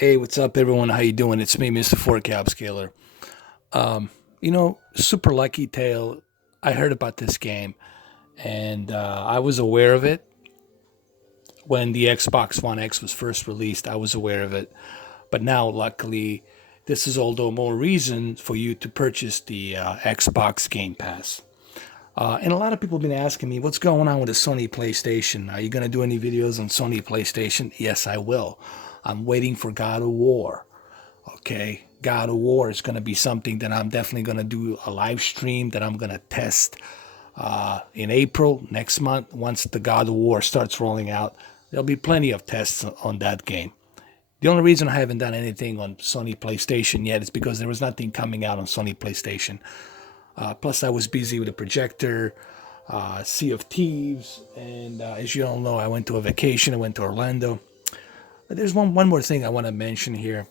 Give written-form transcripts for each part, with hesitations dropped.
Hey, what's up, everyone? How you doing? It's me, Mr. Four Cap Scaler. Super Lucky Tail. I heard about this game, and I was aware of it when the Xbox One X was first released. I was aware of it, but now, luckily, this is all the more reason for you to purchase the Xbox Game Pass. And a lot of people have been asking me, what's going on with the Sony PlayStation? Are you going to do any videos on Sony PlayStation? Yes, I will. I'm waiting for God of War. Okay, God of War is going to be something that I'm definitely going to do a live stream that I'm going to test in April next month. Once the God of War starts rolling out, there'll be plenty of tests on that game. The only reason I haven't done anything on Sony PlayStation yet is because there was nothing coming out on Sony PlayStation. Plus, I was busy with the projector, Sea of Thieves, and as you all know, I went to a vacation. I went to Orlando. But there's one more thing I want to mention here,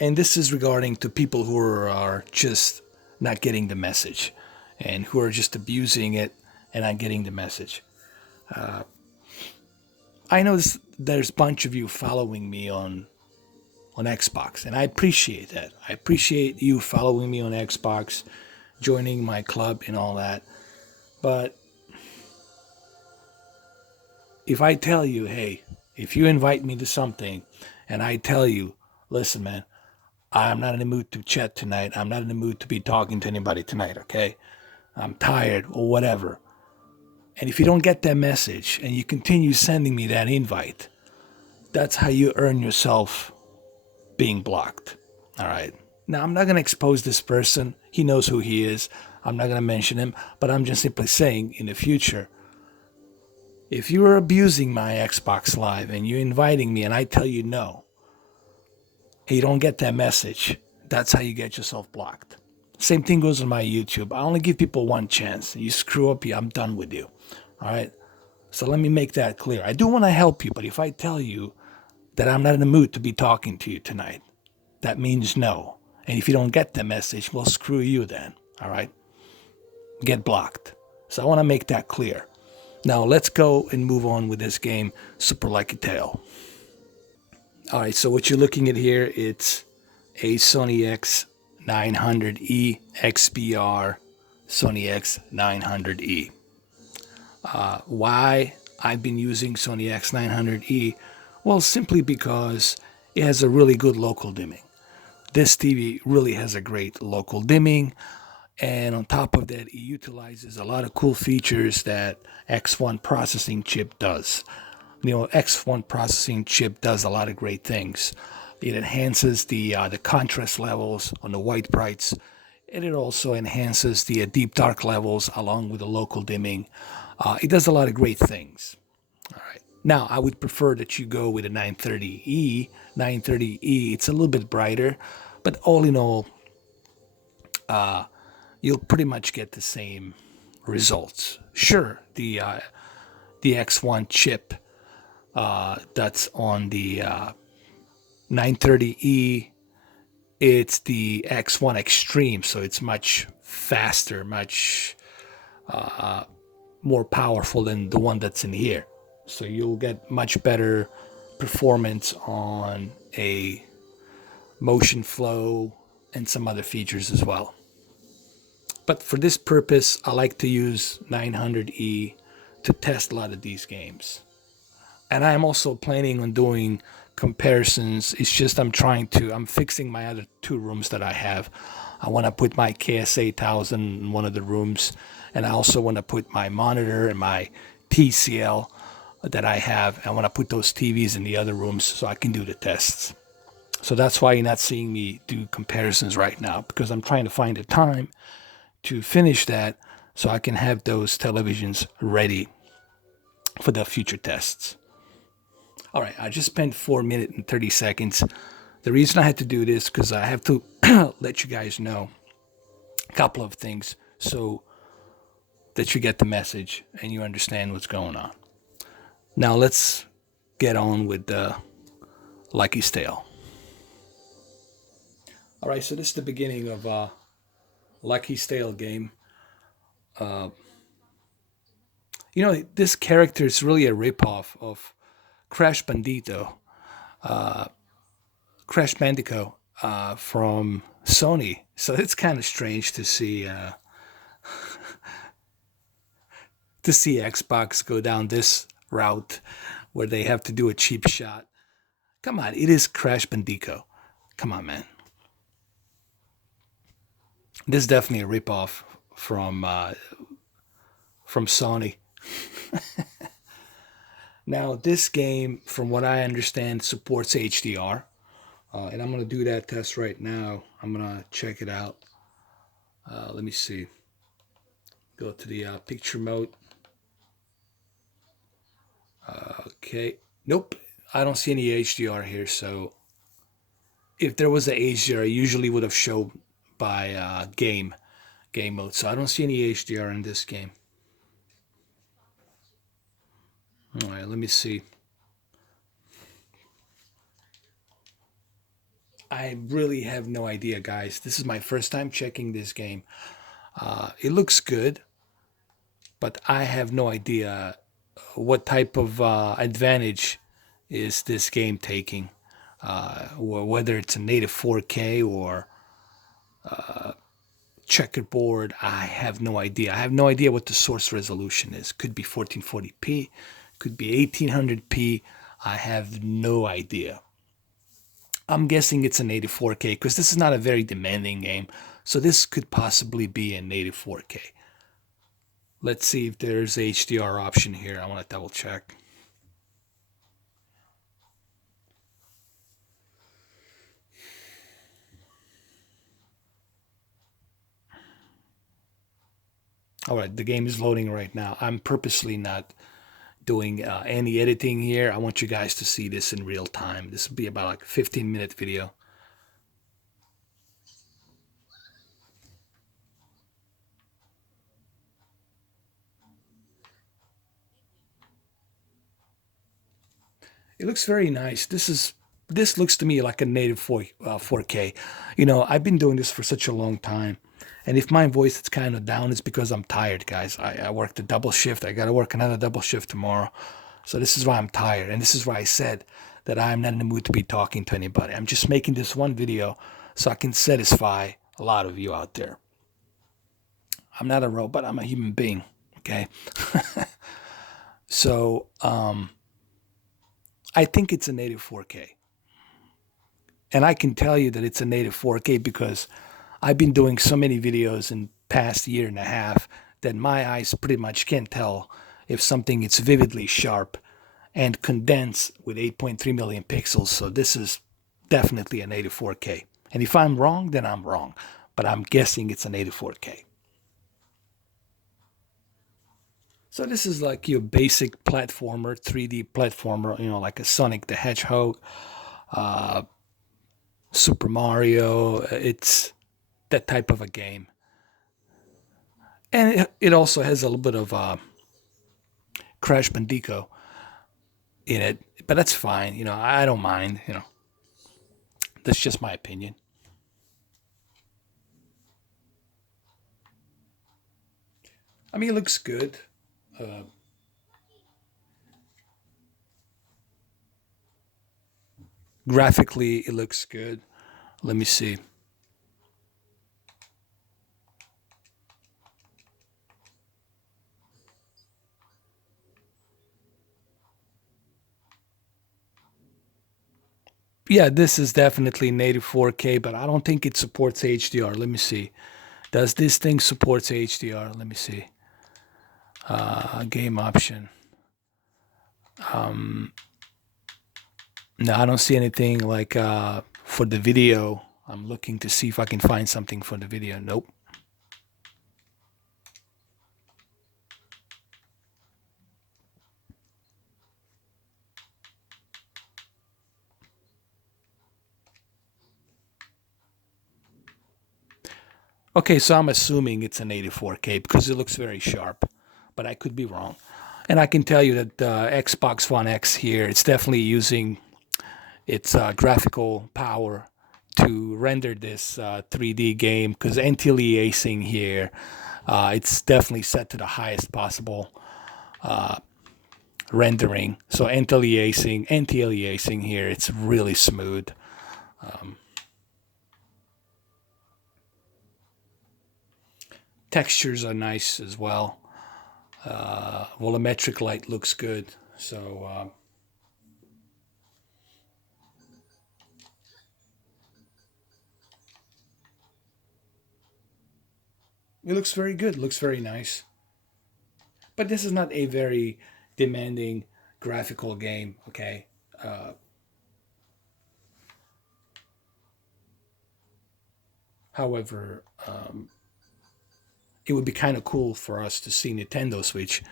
and this is regarding to people who are just not getting the message and who are just abusing it and not getting the message. I know there's a bunch of you following me on Xbox, and I appreciate that. I appreciate you following me on Xbox, joining my club and all that. But if I tell you, hey, if you invite me to something and I tell you, listen, man, I'm not in the mood to chat tonight. I'm not in the mood to be talking to anybody tonight, okay? I'm tired or whatever. And if you don't get that message and you continue sending me that invite, that's how you earn yourself being blocked. All right. Now, I'm not going to expose this person. He knows who he is. I'm not going to mention him, but I'm just simply saying in the future, if you are abusing my Xbox Live and you're inviting me and I tell you no, and you don't get that message, that's how you get yourself blocked. Same thing goes on my YouTube. I only give people one chance. You screw up, I'm done with you. All right. So let me make that clear. I do want to help you, but if I tell you that I'm not in the mood to be talking to you tonight, that means no. And if you don't get the message, well, screw you then. All right. Get blocked. So I want to make that clear. Now let's go and move on with this game, Super Lucky Tail. All right. So what you're looking at here, it's a Sony X900E XBR Sony X900E. Why I've been using Sony X900E? Well, simply because it has a really good local dimming. This TV really has a great local dimming, and on top of that, it utilizes a lot of cool features that X1 processing chip does. X1 processing chip does a lot of great things. It enhances the contrast levels on the white brights, and it also enhances the deep dark levels along with the local dimming. It does a lot of great things. All right. Now, I would prefer that you go with a 930E. 930E, it's a little bit brighter, but all in all, you'll pretty much get the same results. Sure, the X1 chip that's on the 930E, it's the X1 Extreme, so it's much faster, much more powerful than the one that's in here. So you'll get much better performance on a motion flow and some other features as well. But for this purpose, I like to use 900E to test a lot of these games. And I'm also planning on doing comparisons. It's just I'm fixing my other two rooms that I have. I want to put my KS8000 in one of the rooms, and I also want to put my monitor and my TCL that I have. I want to put those TVs in the other rooms so I can do the tests. So that's why you're not seeing me do comparisons right now, because I'm trying to find a time to finish that so I can have those televisions ready for the future tests. All right, I just spent 4 minutes and 30 seconds. The reason I had to do this because I have to let you guys know a couple of things so that you get the message and you understand what's going on. Now let's get on with the Lucky Tale. All right, so this is the beginning of Lucky Tale game. This character is really a ripoff of Crash Bandito. Crash Bandicoot from Sony. So it's kind of strange to see Xbox go down this route where they have to do a cheap shot. Come on, it is Crash Bandicoot. Come on, man. This is definitely a ripoff from Sony. Now, this game, from what I understand, supports HDR, and I'm gonna do that test right now. I'm gonna check it out. Let me see. Go to the picture mode. Okay. Nope. I don't see any HDR here. So if there was a HDR, I usually would have showed by game mode. So I don't see any HDR in this game. All right. Let me see. I really have no idea, guys. This is my first time checking this game. It looks good, but I have no idea what type of advantage is this game taking, or whether it's a native 4K or checkerboard. I have no idea. I have no idea what the source resolution is. Could be 1440p, could be 1800p. I have no idea. I'm guessing it's a native 4K because this is not a very demanding game. So this could possibly be a native 4K. Let's see if there's HDR option here. I want to double check. All right, the game is loading right now. I'm purposely not doing any editing here. I want you guys to see this in real time. This will be about like a 15-minute video. It looks very nice. This looks to me like a native 4K. You know, I've been doing this for such a long time. And if my voice is kind of down, it's because I'm tired, guys. I worked a double shift. I got to work another double shift tomorrow. So this is why I'm tired. And this is why I said that I'm not in the mood to be talking to anybody. I'm just making this one video so I can satisfy a lot of you out there. I'm not a robot. I'm a human being. Okay. So I think it's a native 4K. And I can tell you that it's a native 4K because I've been doing so many videos in past year and a half that my eyes pretty much can tell if something is vividly sharp and condensed with 8.3 million pixels. So this is definitely a native 4K. And if I'm wrong, then I'm wrong. But I'm guessing it's a native 4K. So this is like your basic platformer, 3D platformer, you know, like a Sonic the Hedgehog, uh, Super Mario. It's that type of a game. And it also has a little bit of Crash Bandicoot in it, but that's fine. You know, I don't mind. You know, that's just my opinion. I mean, it looks good. Uh, Graphically, it looks good. Let me see. Yeah, this is definitely native 4K, but I don't think it supports HDR. Let me see. Does this thing supports HDR? Let me see. Game option. No, I don't see anything like for the video. I'm looking to see if I can find something for the video. Nope. Okay, so I'm assuming it's an 84K because it looks very sharp, but I could be wrong. And I can tell you that Xbox One X here, it's definitely using its graphical power to render this 3D game because anti-aliasing here, it's definitely set to the highest possible rendering. So anti-aliasing here, it's really smooth. Textures are nice as well. Volumetric light looks good. So it looks very good. Looks very nice. But this is not a very demanding graphical game. Okay. Uh, However, it would be kind of cool for us to see Nintendo Switch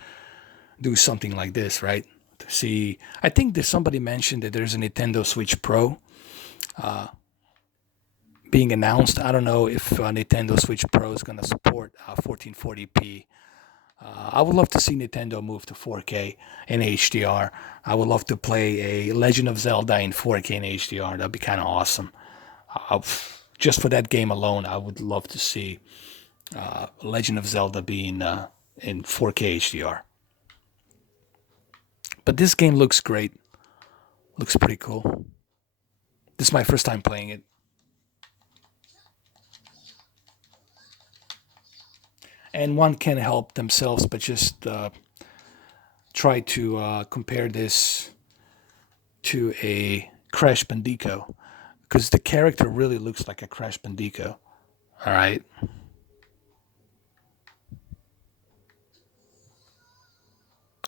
do something like this, right? To see, I think there's somebody mentioned that there's a Nintendo Switch Pro being announced. I don't know if Nintendo Switch Pro is going to support 1440p. I would love to see Nintendo move to 4K and HDR. I would love to play a Legend of Zelda in 4K and HDR. That'd be kind of awesome. Uh, just for that game alone, I would love to see Legend of Zelda being in 4K HDR. But this game looks great. Looks pretty cool. This is my first time playing it. And one can't help themselves but just try to compare this to a Crash Bandicoot because the character really looks like a Crash Bandicoot. All right.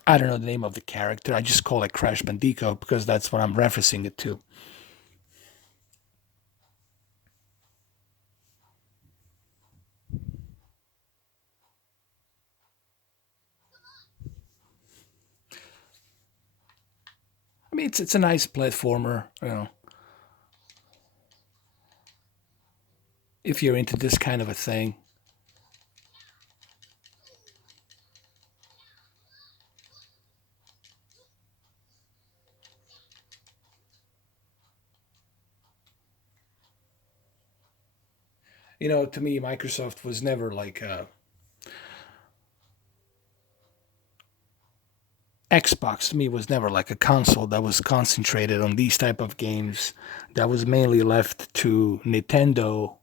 I don't know the name of the character. I just call it Crash Bandicoot because that's what I'm referencing it to. I mean, it's a nice platformer. If you're into this kind of a thing. To me, Microsoft was never like Xbox. To me, was never like a console that was concentrated on these type of games. That was mainly left to Nintendo,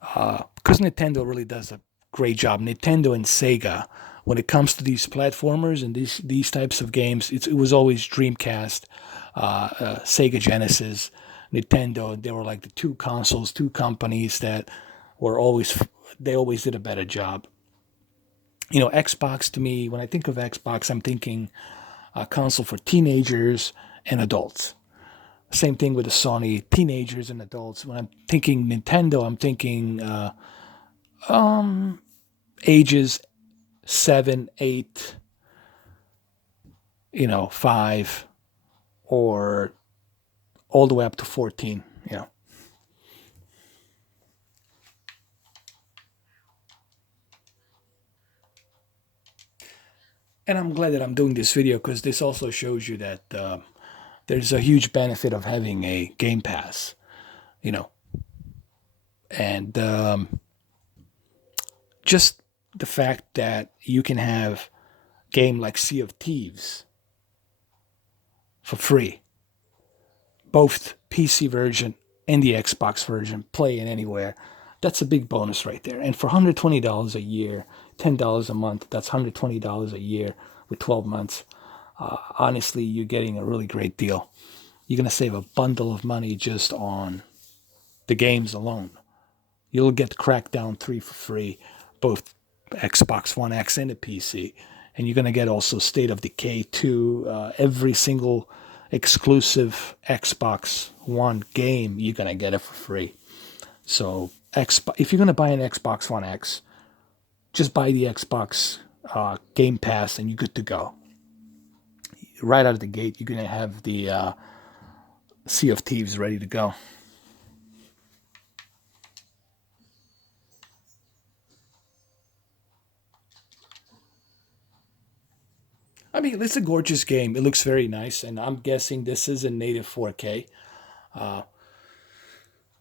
because Nintendo really does a great job. Nintendo and Sega, when it comes to these platformers and these types of games, it was always Dreamcast, Sega Genesis, Nintendo. They were like the two consoles, two companies that were always they always did a better job. Xbox to me, when I think of Xbox, I'm thinking a console for teenagers and adults. Same thing with the Sony, teenagers and adults. When I'm thinking Nintendo, I'm thinking ages 7, 8, 5, or all the way up to 14. And I'm glad that I'm doing this video because this also shows you that there's a huge benefit of having a Game Pass, you know, and just the fact that you can have game like Sea of Thieves for free, both PC version and the Xbox version, play in anywhere. That's a big bonus right there. And for $120 a year, $10 a month, that's $120 a year with 12 months. Honestly, you're getting a really great deal. You're going to save a bundle of money just on the games alone. You'll get Crackdown 3 for free, both Xbox One X and the PC. And you're going to get also State of Decay 2, every single exclusive Xbox One game, you're going to get it for free. So, if you're going to buy an Xbox One X, just buy the Xbox Game Pass and you're good to go. Right out of the gate, you're going to have the Sea of Thieves ready to go. I mean, it's a gorgeous game. It looks very nice, and I'm guessing this is a native 4K.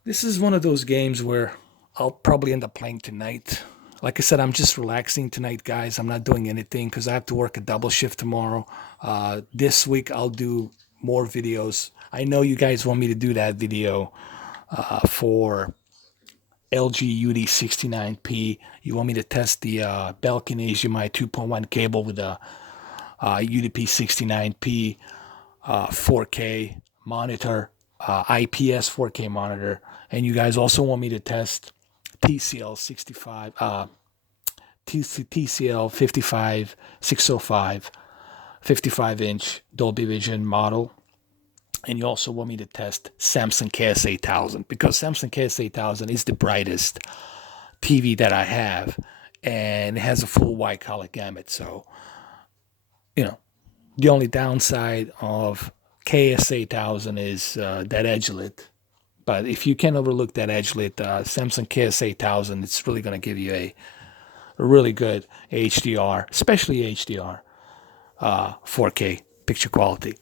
This is one of those games where I'll probably end up playing tonight. Like I said, I'm just relaxing tonight, guys. I'm not doing anything because I have to work a double shift tomorrow. This week, I'll do more videos. I know you guys want me to do that video for LG UD69P. You want me to test the Belkin HDMI 2.1 cable with a UDP 69P 4K monitor, IPS 4K monitor, and you guys also want me to test TCL 65, TCL 55 605, 55-inch Dolby Vision model. And you also want me to test Samsung KS8000 because Samsung KS8000 is the brightest TV that I have, and it has a full white color gamut. So, the only downside of KS8000 is that edge lit. But if you can overlook that edge lit, Samsung KS8000, it's really going to give you a really good HDR, especially HDR, 4K picture quality.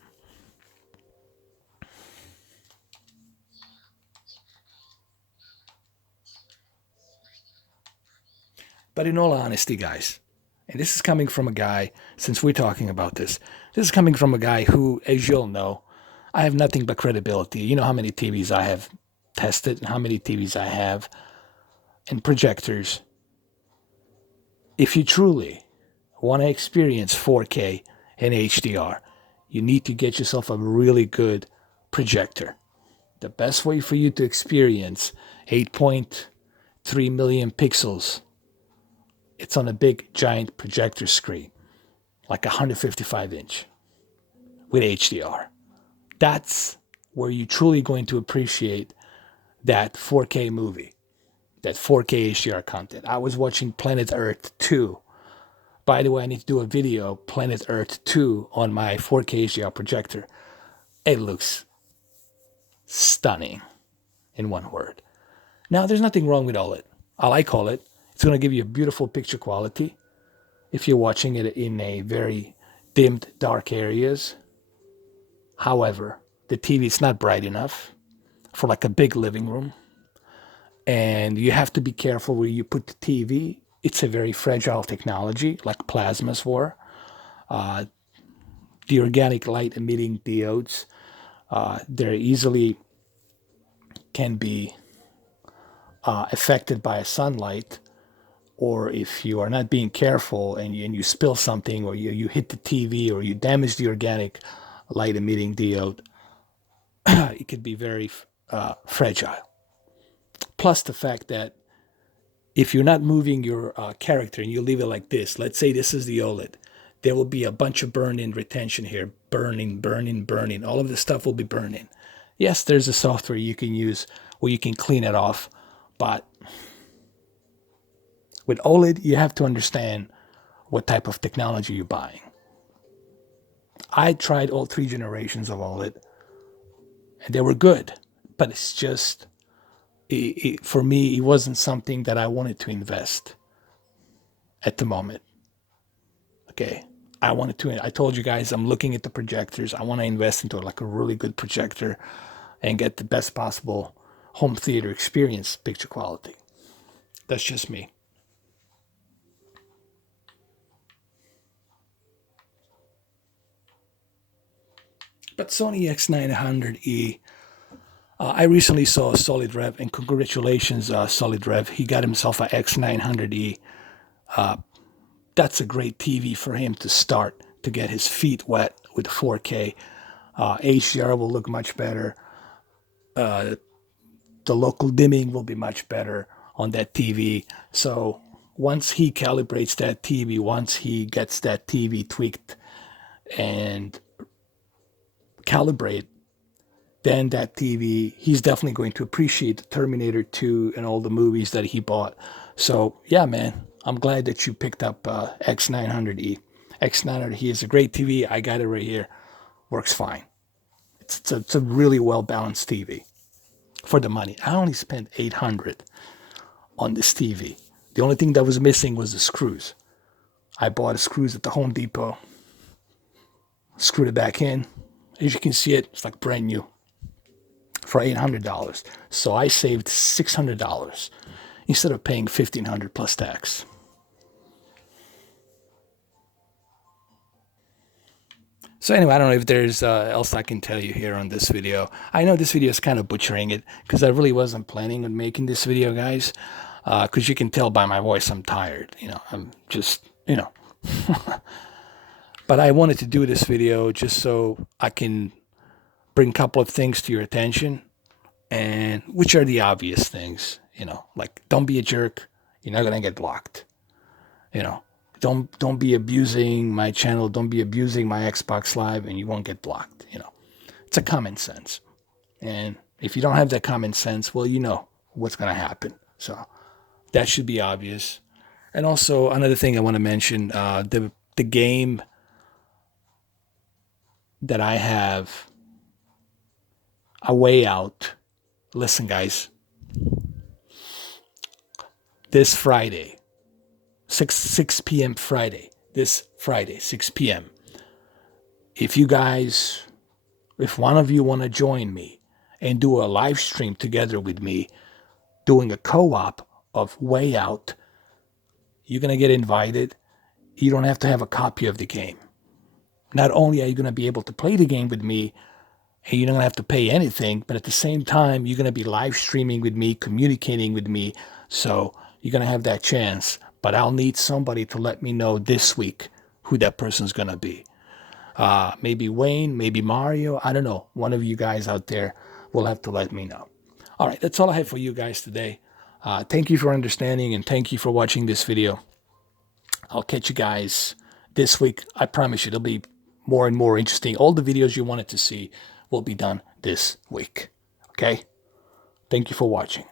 But in all honesty, guys, and this is coming from a guy, since we're talking about this is coming from a guy who, as you'll know, I have nothing but credibility. You know how many TVs I have tested and how many TVs I have and projectors. If you truly want to experience 4K and HDR, you need to get yourself a really good projector. The best way for you to experience 8.3 million pixels, it's on a big giant projector screen, like 155 inch with HDR. That's where you're truly going to appreciate that 4K movie, that 4K HDR content. I was watching Planet Earth 2. By the way, I need to do a video, Planet Earth 2, on my 4K HDR projector. It looks stunning, in one word. Now, there's nothing wrong with OLED. I like OLED. It's going to give you a beautiful picture quality if you're watching it in a very dimmed, dark areas. However, the TV is not bright enough for like a big living room. And you have to be careful where you put the TV. It's a very fragile technology, like plasmas were. The organic light emitting diodes, they're easily can be affected by sunlight, or if you are not being careful and you spill something, or you hit the TV, or you damage the organic light emitting diode, it could be very fragile. Plus the fact that if you're not moving your character and you leave it like this, let's say this is the OLED, there will be a bunch of burn-in retention here, burning, burning, burning. All of this stuff will be burning. Yes, there's a software you can use where you can clean it off, but with OLED, you have to understand what type of technology you're buying. I tried all three generations of OLED, and they were good, but it's just, for me, it wasn't something that I wanted to invest at the moment. Okay. I told you guys, I'm looking at the projectors. I want to invest into like a really good projector and get the best possible home theater experience picture quality. That's just me. But Sony X900E, I recently saw Solid Rev, and congratulations, Solid Rev. He got himself a X900E. That's a great TV for him to start, to get his feet wet with 4K. HDR will look much better. The local dimming will be much better on that TV. So once he calibrates that TV, once he gets that TV tweaked and calibrate, then that TV, he's definitely going to appreciate the Terminator 2 and all the movies that he bought. So yeah, man, I'm glad that you picked up X900E. X900E is a great TV. I got it right here. Works fine. It's a really well-balanced TV for the money. I only spent $800 on this TV. The only thing that was missing was the screws. I bought the screws at the Home Depot, screwed it back in. As you can see it's like brand new for $800. So I saved $600 instead of paying $1,500 plus tax. So anyway, I don't know if there's else I can tell you here on this video. I know this video is kind of butchering it because I really wasn't planning on making this video, guys. Because you can tell by my voice I'm tired. I'm just, But I wanted to do this video just so I can bring a couple of things to your attention, and which are the obvious things, like don't be a jerk. You're not gonna get blocked. You know, don't be abusing my channel. Don't be abusing my Xbox Live, and you won't get blocked. It's a common sense. And if you don't have that common sense, well, you know what's gonna happen. So that should be obvious. And also another thing I want to mention: the game that I have, A Way Out. Listen, guys, this Friday, 6 p.m. Friday, this Friday, 6 p.m. If one of you want to join me and do a live stream together with me, doing a co-op of Way Out, you're going to get invited. You don't have to have a copy of the game. Not only are you going to be able to play the game with me, and you don't have to pay anything, but at the same time, you're going to be live streaming with me, communicating with me. So you're going to have that chance. But I'll need somebody to let me know this week who that person's going to be. Maybe Wayne, maybe Mario. I don't know. One of you guys out there will have to let me know. All right, that's all I have for you guys today. Thank you for understanding, and thank you for watching this video. I'll catch you guys this week. I promise you, it'll be more and more interesting. All the videos you wanted to see will be done this week. Okay? Thank you for watching.